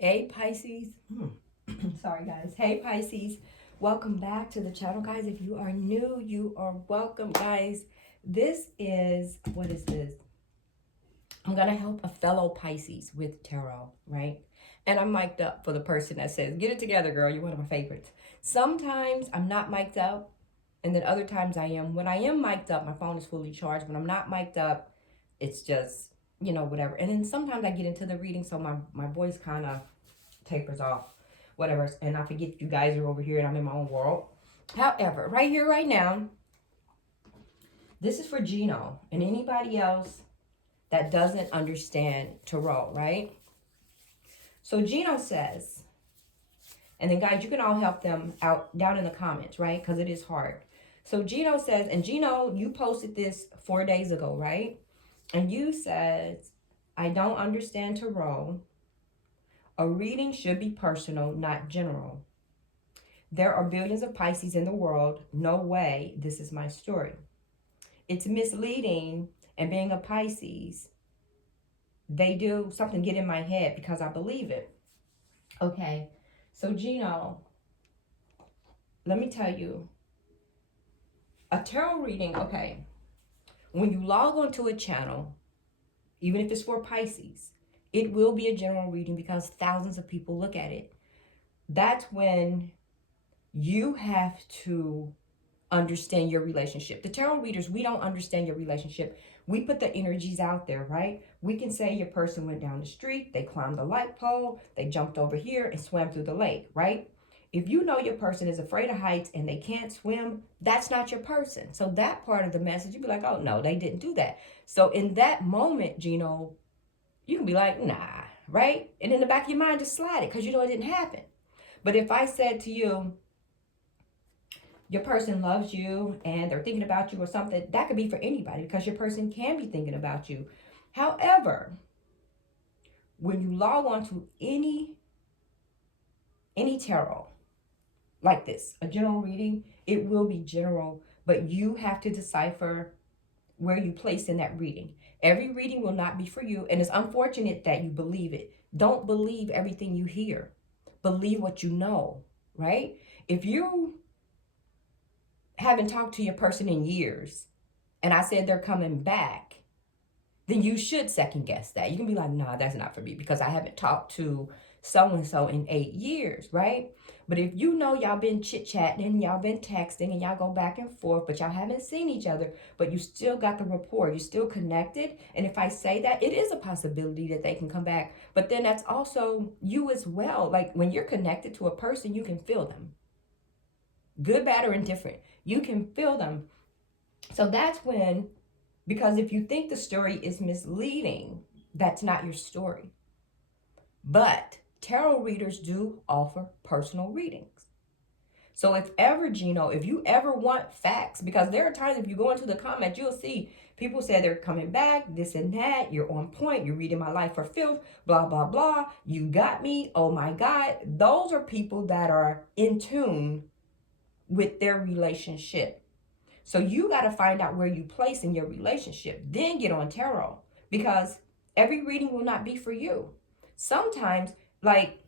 Hey Pisces. Sorry guys. Hey Pisces. Welcome back to the channel, guys. If you are new, you are welcome, guys. What is this? I'm going to help a fellow Pisces with tarot, right? And I'm mic'd up for the person that says, get it together, girl. You're one of my favorites. Sometimes I'm not mic'd up, and then other times I am. When I am mic'd up, my phone is fully charged. When I'm not mic'd up, it's just, whatever. And then sometimes I get into the reading, so my voice kind of tapers off, whatever, and I forget you guys are over here and I'm in my own world. However, right here, right now, this is for Gino and anybody else that doesn't understand tarot, right? So Gino says, and then guys, you can all help them out down in the comments, right? Because it is hard. So Gino says, and Gino, you posted this 4 days ago, right? And you said, I don't understand tarot. A reading should be personal, not general. There are billions of Pisces in the world. No way this is my story. It's misleading, and being a Pisces, they do something get in my head because I believe it. Okay, so Gino, let me tell you, a tarot reading, okay, when you log onto a channel, even if it's for Pisces, it will be a general reading because thousands of people look at it. That's when you have to understand your relationship. The tarot readers, we don't understand your relationship. We put the energies out there, right? We can say your person went down the street, they climbed the light pole, they jumped over here and swam through the lake, right? If you know your person is afraid of heights and they can't swim, that's not your person. So that part of the message, you'd be like, oh no, they didn't do that. So in that moment, Gino, you can be like, nah, right? And in the back of your mind, just slide it because you know it didn't happen. But if I said to you, your person loves you and they're thinking about you or something, that could be for anybody because your person can be thinking about you. However, when you log on to any tarot like this, a general reading, it will be general, but you have to decipher where you place in that reading. Every reading will not be for you, and it's unfortunate that you believe it. Don't believe everything you hear. Believe what you know, right? If you haven't talked to your person in years and I said they're coming back, then you should second guess that. You can be like, nah, that's not for me because I haven't talked to so-and-so in 8 years, right? But if you know y'all been chit-chatting and y'all been texting and y'all go back and forth, but y'all haven't seen each other, but you still got the rapport, you're still connected. And if I say that, it is a possibility that they can come back. But then that's also you as well. Like when you're connected to a person, you can feel them. Good, bad, or indifferent. You can feel them. So that's when, because if you think the story is misleading, that's not your story. But tarot readers do offer personal readings. So if ever, Gino, if you ever want facts, because there are times if you go into the comments, you'll see people say they're coming back, this and that, you're on point, you're reading my life for filth, blah, blah, blah, you got me, oh my God. Those are people that are in tune with their relationship. So you got to find out where you place in your relationship, then get on tarot, because every reading will not be for you. Sometimes, like,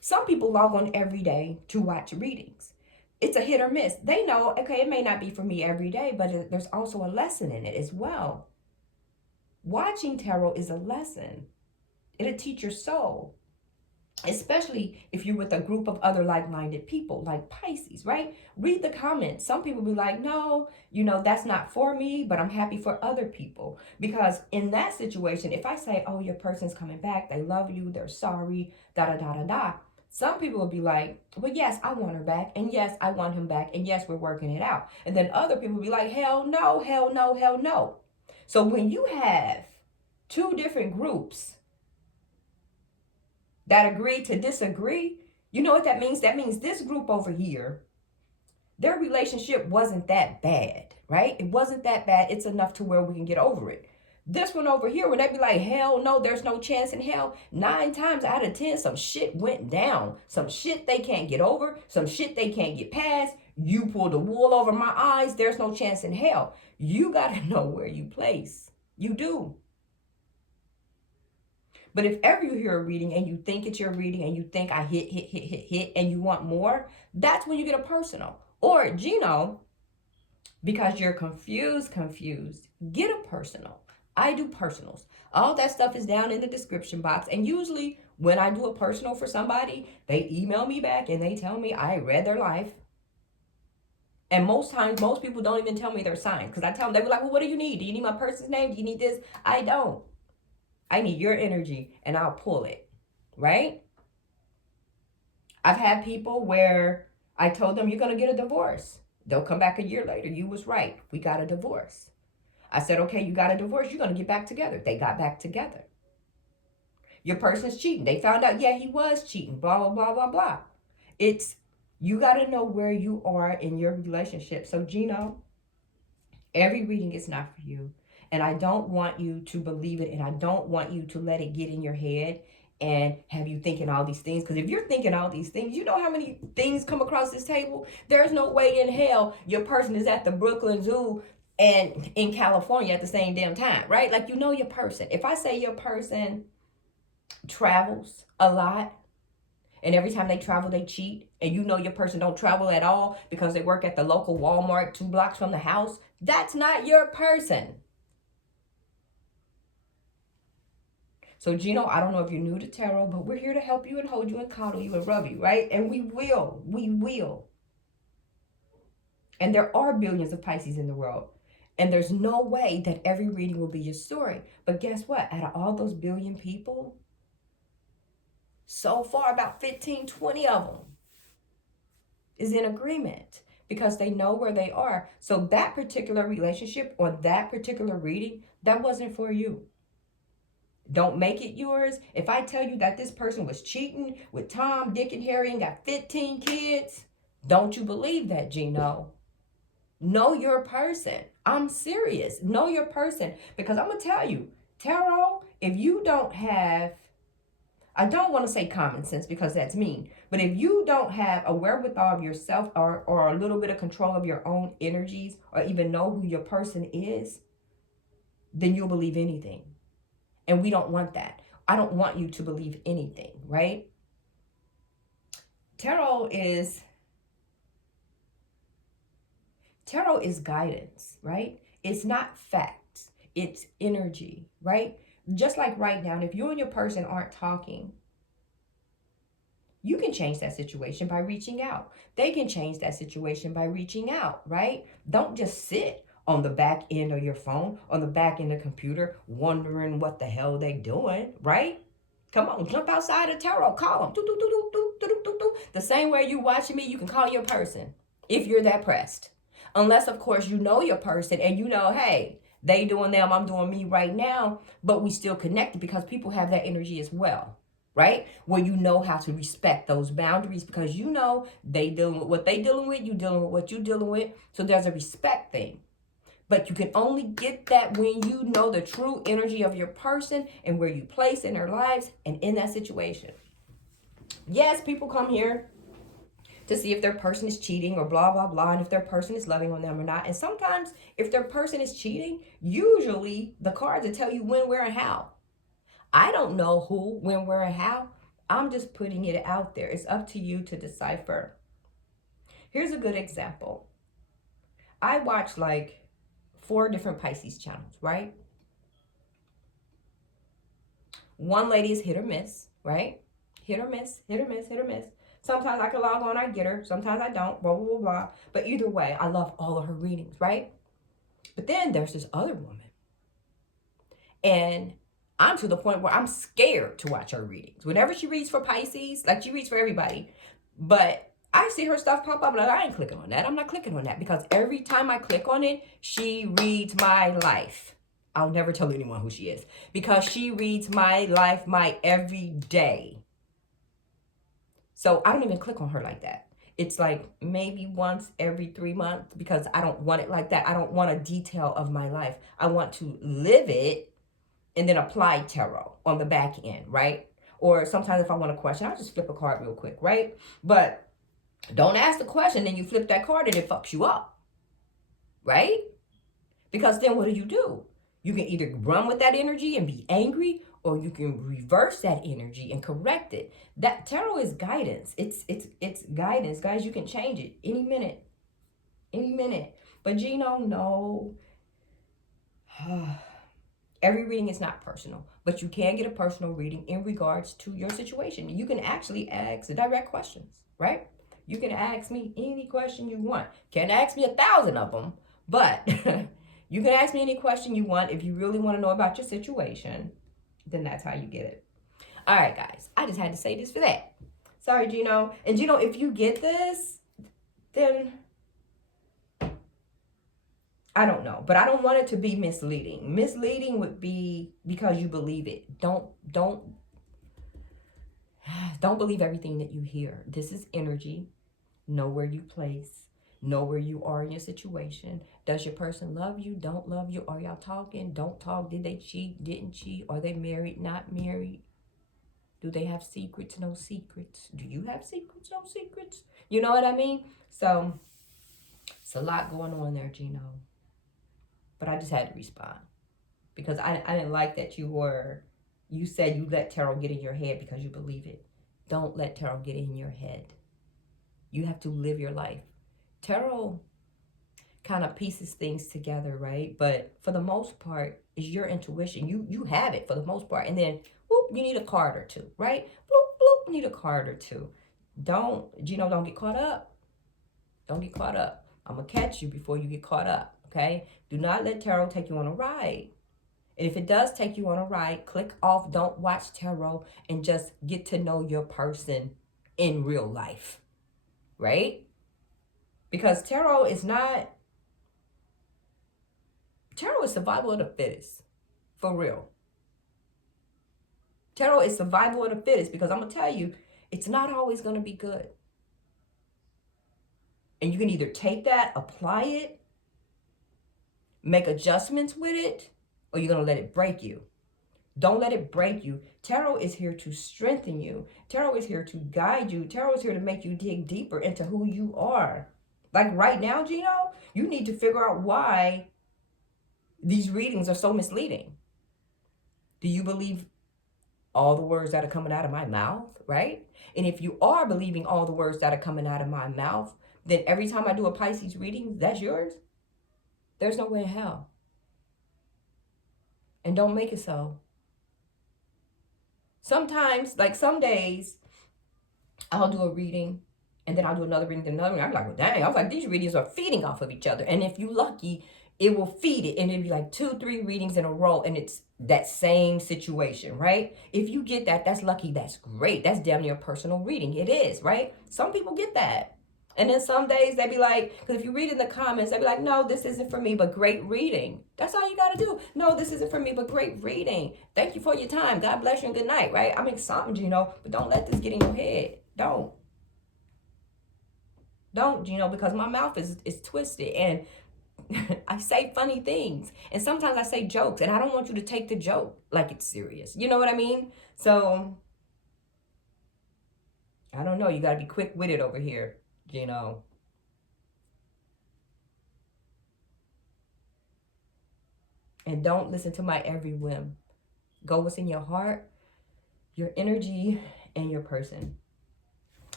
some people log on every day to watch readings. It's a hit or miss. They know, okay, it may not be for me every day, but there's also a lesson in it as well. Watching tarot is a lesson. It'll teach your soul. Especially if you're with a group of other like-minded people, like Pisces, right? Read the comments. Some people be like, no, that's not for me, but I'm happy for other people. Because in that situation, if I say, oh, your person's coming back, they love you, they're sorry, da-da-da-da-da, some people will be like, well, yes, I want her back, and yes, I want him back, and yes, we're working it out. And then other people will be like, hell no, hell no, hell no. So when you have two different groups that agree to disagree, you know what that means? That means this group over here, their relationship wasn't that bad, right? It wasn't that bad. It's enough to where we can get over it. This one over here, when they be like, hell no, there's no chance in hell, 9 times out of 10, some shit went down. Some shit they can't get over. Some shit they can't get past. You pull the wool over my eyes. There's no chance in hell. You got to know where you place. You do. But if ever you hear a reading and you think it's your reading and you think I hit, and you want more, that's when you get a personal. Or, Gino, because you're confused, get a personal. I do personals. All that stuff is down in the description box. And usually when I do a personal for somebody, they email me back and they tell me I read their life. And most times, most people don't even tell me their signs. Because I tell them, they were like, well, what do you need? Do you need my person's name? Do you need this? I don't. I need your energy and I'll pull it. Right? I've had people where I told them, you're going to get a divorce. They'll come back a year later. You was right. We got a divorce. I said, okay, you got a divorce. You're going to get back together. They got back together. Your person's cheating. They found out, yeah, he was cheating. Blah, blah, blah, blah, blah. You got to know where you are in your relationship. So, Gino, every reading is not for you. And I don't want you to believe it. And I don't want you to let it get in your head and have you thinking all these things. Because if you're thinking all these things, you know how many things come across this table? There's no way in hell your person is at the Brooklyn Zoo and in California at the same damn time, right? Like, you know your person. If I say your person travels a lot, and every time they travel, they cheat, and you know your person don't travel at all because they work at the local Walmart 2 blocks from the house, that's not your person. So, Gino, I don't know if you're new to tarot, but we're here to help you and hold you and coddle you and rub you, right? And we will. And there are billions of Pisces in the world. And there's no way that every reading will be your story. But guess what? Out of all those billion people, so far about 15, 20 of them is in agreement because they know where they are. So that particular relationship or that particular reading, that wasn't for you. Don't make it yours. If I tell you that this person was cheating with Tom, Dick, and Harry and got 15 kids, don't you believe that, Gino? Know your person. I'm serious. Know your person. Because I'm going to tell you, tarot, if you don't have, I don't want to say common sense because that's mean, but if you don't have a wherewithal of yourself or a little bit of control of your own energies or even know who your person is, then you'll believe anything. And we don't want that. I don't want you to believe anything, right? Tarot is guidance, right? It's not facts. It's energy, right? Just like right now, if you and your person aren't talking, you can change that situation by reaching out. They can change that situation by reaching out, right? Don't just sit on the back end of your phone, on the back end of the computer, wondering what the hell they doing, right? Come on, jump outside of tarot, call them. The same way you watching me, you can call your person if you're that pressed. Unless, of course, you know your person and you know, hey, they doing them, I'm doing me right now, but we still connected because people have that energy as well, right? Where you know how to respect those boundaries because you know they dealing with what they dealing with, you dealing with what you dealing with. So there's a respect thing. But you can only get that when you know the true energy of your person and where you place in their lives and in that situation. Yes, people come here to see if their person is cheating or blah, blah, blah, and if their person is loving on them or not. And sometimes if their person is cheating, usually the cards will tell you when, where, and how. I don't know who, when, where, and how. I'm just putting it out there. It's up to you to decipher. Here's a good example. I watch like 4 different Pisces channels, right? One lady is hit or miss, right? Hit or miss, hit or miss, hit or miss. Sometimes I can log on, I get her. Sometimes I don't, blah, blah, blah, blah. But either way, I love all of her readings, right? But then there's this other woman. And I'm to the point where I'm scared to watch her readings. Whenever she reads for Pisces, like she reads for everybody. But I see her stuff pop up and I ain't clicking on that. I'm not clicking on that because every time I click on it, she reads my life. I'll never tell anyone who she is because she reads my life, my everyday. So I don't even click on her like that. It's like maybe once every 3 months because I don't want it like that. I don't want a detail of my life. I want to live it and then apply tarot on the back end, right? Or sometimes if I want a question, I'll just flip a card real quick, right? But don't ask the question, then you flip that card and it fucks you up, right? Because then what do? You can either run with that energy and be angry, or you can reverse that energy and correct it. That tarot is guidance. It's guidance, guys. You can change it any minute, any minute. But Gino, no. Every reading is not personal, but you can get a personal reading in regards to your situation. You can actually ask direct questions, right? You can ask me any question you want. Can't ask me 1,000 of them, but you can ask me any question you want. If you really want to know about your situation, then that's how you get it. All right, guys. I just had to say this for that. Sorry, Gino. And Gino, if you get this, then I don't know, but I don't want it to be misleading. Misleading would be because you believe it. Don't believe everything that you hear. This is energy. Know where you place. Know where you are in your situation. Does your person love you? Don't love you? Are y'all talking? Don't talk. Did they cheat? Didn't cheat? Are they married? Not married? Do they have secrets? No secrets? Do you have secrets? No secrets? You know what I mean? So it's a lot going on there, Gino. But I just had to respond because I didn't like that you said you let tarot get in your head because you believe it. Don't let tarot get in your head. You have to live your life. Tarot kind of pieces things together, right? But for the most part, is your intuition. You have it for the most part. And then, whoop, you need a card or two, right? Bloop, bloop, you need a card or two. Don't get caught up. Don't get caught up. I'm going to catch you before you get caught up. Okay? Do not let tarot take you on a ride. And if it does take you on a ride, click off. Don't watch tarot and just get to know your person in real life. Right? Because tarot is survival of the fittest. For real. Tarot is survival of the fittest because I'm going to tell you, it's not always going to be good. And you can either take that, apply it, make adjustments with it, or you're going to let it break you. Don't let it break you. Tarot is here to strengthen you. Tarot is here to guide you. Tarot is here to make you dig deeper into who you are. Like right now, Gino, you need to figure out why these readings are so misleading. Do you believe all the words that are coming out of my mouth, right? And if you are believing all the words that are coming out of my mouth, then every time I do a Pisces reading, that's yours? There's no way in hell. And don't make it so. Sometimes, like some days, I'll do a reading, and then I'll do another reading, then another reading. I'm like, well, dang, I was like, these readings are feeding off of each other. And if you're lucky, it will feed it. And it'll be like 2-3 readings in a row, and it's that same situation, right? If you get that, that's lucky. That's great. That's damn near a personal reading. It is, right? Some people get that. And then some days they be like, because if you read in the comments, they be like, no, this isn't for me, but great reading. That's all you got to do. No, this isn't for me, but great reading. Thank you for your time. God bless you and good night, right? I mean, something, but don't let this get in your head. Don't, because my mouth is twisted and I say funny things. And sometimes I say jokes and I don't want you to take the joke like it's serious. You know what I mean? So, I don't know. You got to be quick-witted over here. And don't listen to my every whim. Go what's in your heart, your energy, and your person.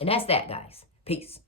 And that's that, guys. Peace.